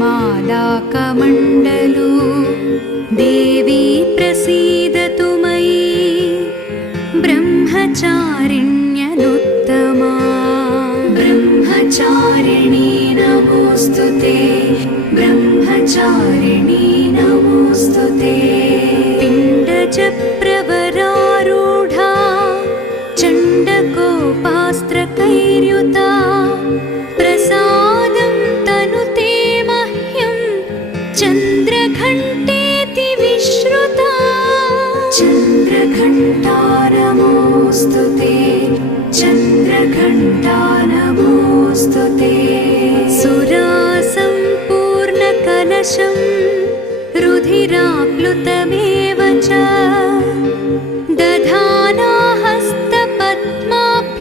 मालाकमण्डलू देवी प्रसीदतु मयि ब्रह्मचारिण्यनुत्तमा ब्रह्मचारिणी नमोऽस्तु ते ब्रह्मचारिणी नमोऽस्तु ते पिण्डजप्रवरारूढा चन्द्रघण्टेति विश्रुता चन्द्रघण्टा नमोऽस्तु ते चन्द्रघण्टा नमोऽस्तु ते सुरासम्पूर्णकलशं रुधिराप्लुतमेव च